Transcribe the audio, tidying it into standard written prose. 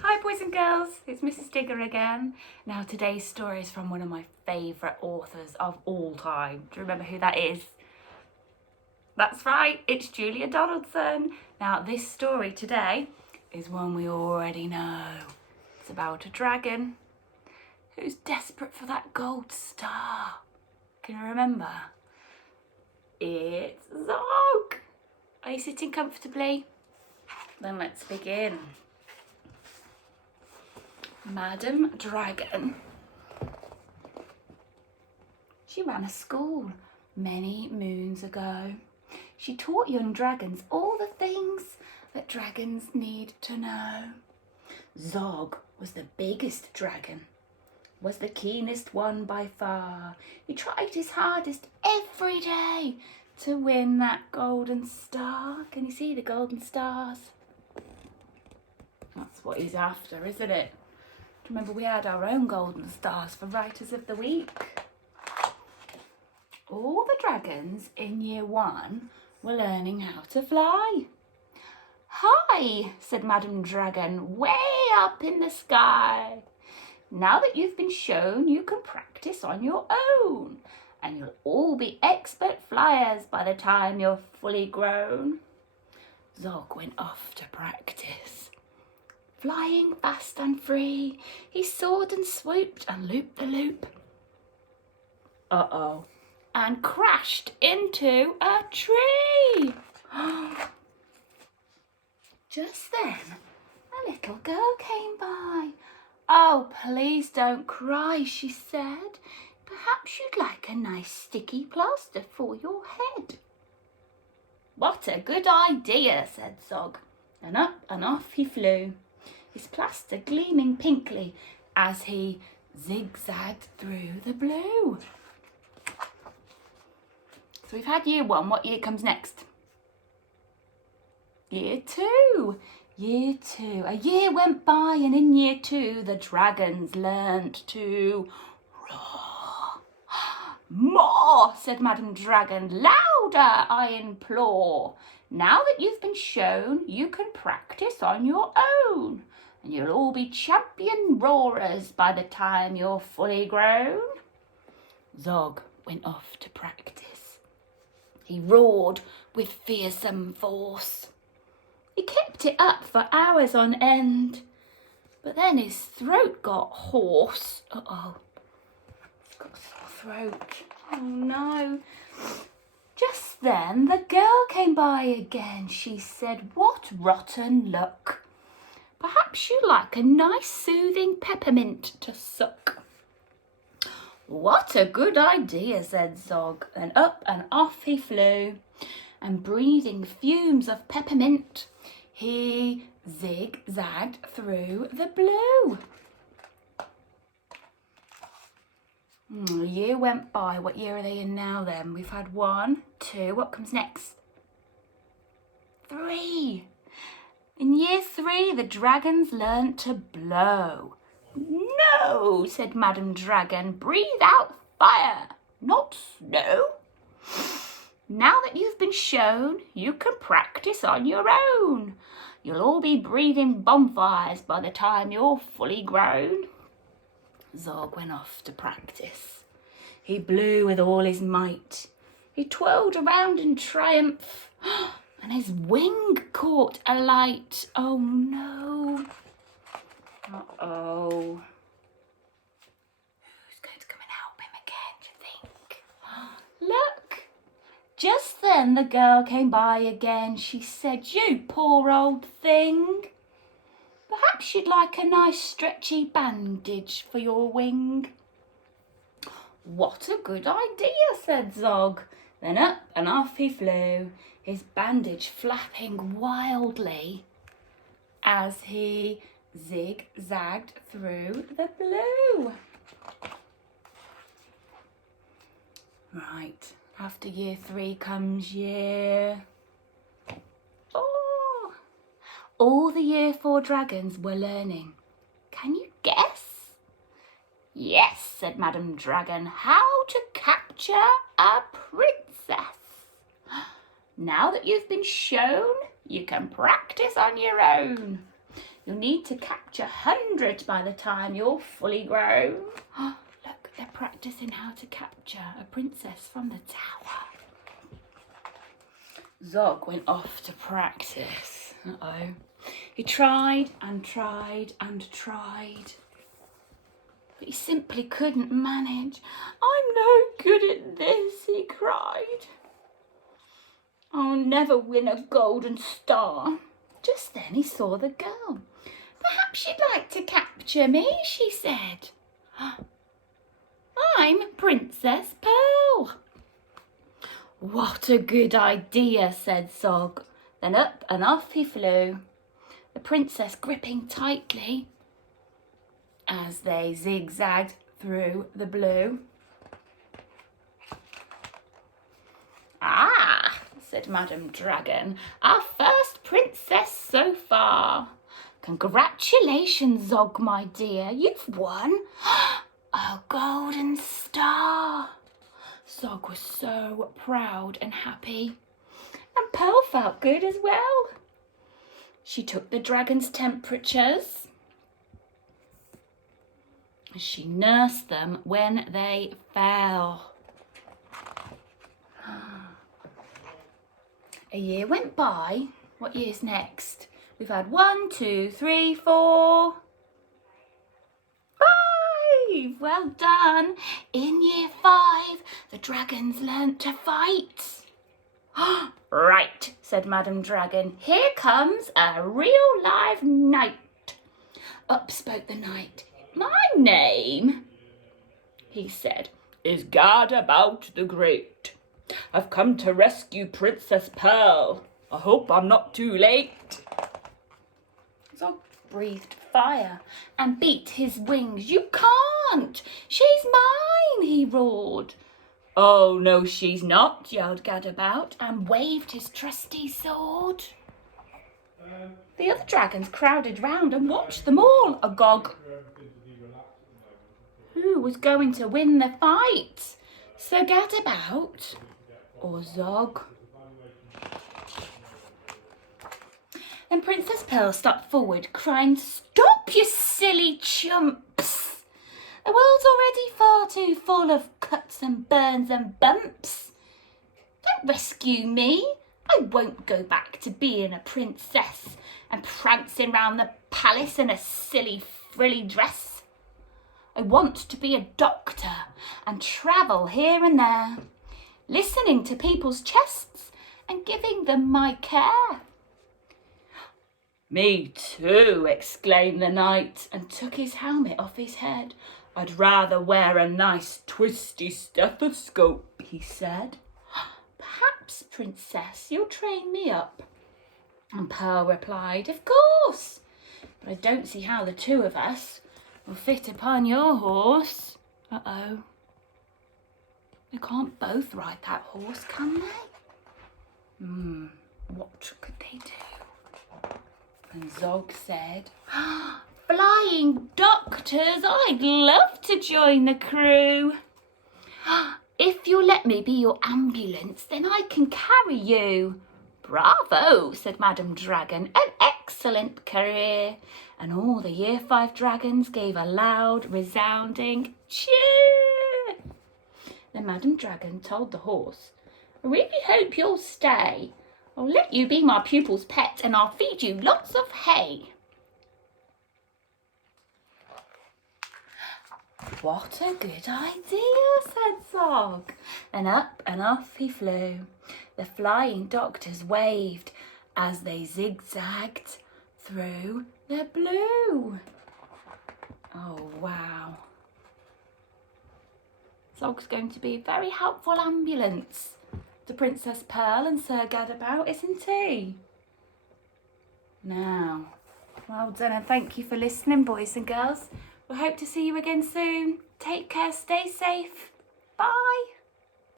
Hi boys and girls, it's Mrs. Digger again. Now today's story is from one of my favourite authors of all time. Do you remember who that is? That's right, it's Julia Donaldson. Now this story today is one we already know. It's about a dragon who's desperate for that gold star. Can you remember? It's Zog. Are you sitting comfortably? Then let's begin. Madam Dragon. She ran a school many moons ago. She taught young dragons all the things that dragons need to know. Zog was the biggest dragon, was the keenest one by far. He tried his hardest every day to win that golden star. Can you see the golden stars? That's what he's after, isn't it? Remember, we had our own golden stars for Writers of the Week. All the dragons in year 1 were learning how to fly. Hi, said Madam Dragon, way up in the sky. Now that you've been shown, you can practice on your own, and you'll all be expert flyers by the time you're fully grown. Zog went off to practice. Flying fast and free, he soared and swooped and looped the loop. Uh-oh. And crashed into a tree. Just then, a little girl came by. Oh, please don't cry, she said. Perhaps you'd like a nice sticky plaster for your head. What a good idea, said Zog. And up and off he flew, his plaster gleaming pinkly as he zigzagged through the blue. So we've had year 1. What year comes next? Year 2. Year 2. A year went by, and in year 2 the dragons learnt to roar. More, said Madam Dragon, louder, I implore. Now that you've been shown, you can practice on your own, and you'll all be champion roarers by the time you're fully grown. Zog went off to practice. He roared with fearsome force. He kept it up for hours on end, but then his throat got hoarse. Uh-oh, he's got a sore throat. Oh no. Just then the girl came by again. She said, what rotten luck. Perhaps you'd like a nice soothing peppermint to suck. What a good idea, said Zog, and up and off he flew, and breathing fumes of peppermint, he zigzagged through the blue. A year went by. What year are they in now then? We've had 1, 2, what comes next? 3. In year 3, the dragons learnt to blow. No, said Madam Dragon, breathe out fire, not snow. Now that you've been shown, you can practice on your own. You'll all be breathing bonfires by the time you're fully grown. Zog went off to practice. He blew with all his might. He twirled around in triumph, and his wing caught alight. Oh no. Uh-oh. Who's going to come and help him again, do you think? Look! Just then the girl came by again. She said, you poor old thing. Perhaps you'd like a nice stretchy bandage for your wing. What a good idea, said Zog. Then up and off he flew, his bandage flapping wildly as he zigzagged through the blue. Right, after year 3 comes year... Oh! All the year 4 dragons were learning. Can you guess? Yes, said Madam Dragon, how to capture a princess. Now that you've been shown, you can practice on your own. You'll need to catch 100 by the time you're fully grown. Look, they're practicing how to capture a princess from the tower. Zog went off to practice. Uh-oh. He tried and tried and tried. But he simply couldn't manage. I'm no good at this, he cried. I'll never win a golden star. Just then he saw the girl. Perhaps you'd like to capture me, she said. I'm Princess Pearl. What a good idea, said Zog. Then up and off he flew, the princess gripping tightly as they zigzagged through the blue. Ah, said Madam Dragon, our first princess so far. Congratulations, Zog, my dear, you've won a golden star. Zog was so proud and happy, and Pearl felt good as well. She took the dragon's temperatures as she nursed them when they fell. A year went by. What year's next? We've had 1, 2, 3, 4, 5. Well done. In year 5, the dragons learnt to fight. Right, said Madam Dragon. Here comes a real live knight. Up spoke the knight. My name, he said, is Gadabout the Great. I've come to rescue Princess Pearl. I hope I'm not too late. Zog breathed fire and beat his wings. You can't! She's mine, he roared. Oh, no, she's not, yelled Gadabout and waved his trusty sword. The other dragons crowded round and watched them all agog. Who was going to win the fight? Sir Gadabout or Zog? Then Princess Pearl stepped forward, crying, Stop, you silly chumps! The world's already far too full of cuts and burns and bumps. Don't rescue me. I won't go back to being a princess and prancing round the palace in a silly frilly dress. I want to be a doctor and travel here and there, listening to people's chests and giving them my care. Me too, exclaimed the knight and took his helmet off his head. I'd rather wear a nice twisty stethoscope, he said. Perhaps, princess, you'll train me up. And Pearl replied, Of course, but I don't see how the two of us will fit upon your horse. Uh-oh. They can't both ride that horse, can they? What could they do? And Zog said, Flying doctors, I'd love to join the crew. If you'll let me be your ambulance, then I can carry you. Bravo, said Madam Dragon, an excellent career. And all the Year 5 dragons gave a loud, resounding cheer. Then Madam Dragon told the horse, I really hope you'll stay. I'll let you be my pupil's pet and I'll feed you lots of hay. What a good idea, said Zog. And up and off he flew. The flying doctors waved as they zigzagged through the blue. Oh, wow. Zog's going to be a very helpful ambulance to Princess Pearl and Sir Gadabout, isn't he? Now, well done and thank you for listening, boys and girls. We hope to see you again soon. Take care, stay safe. Bye.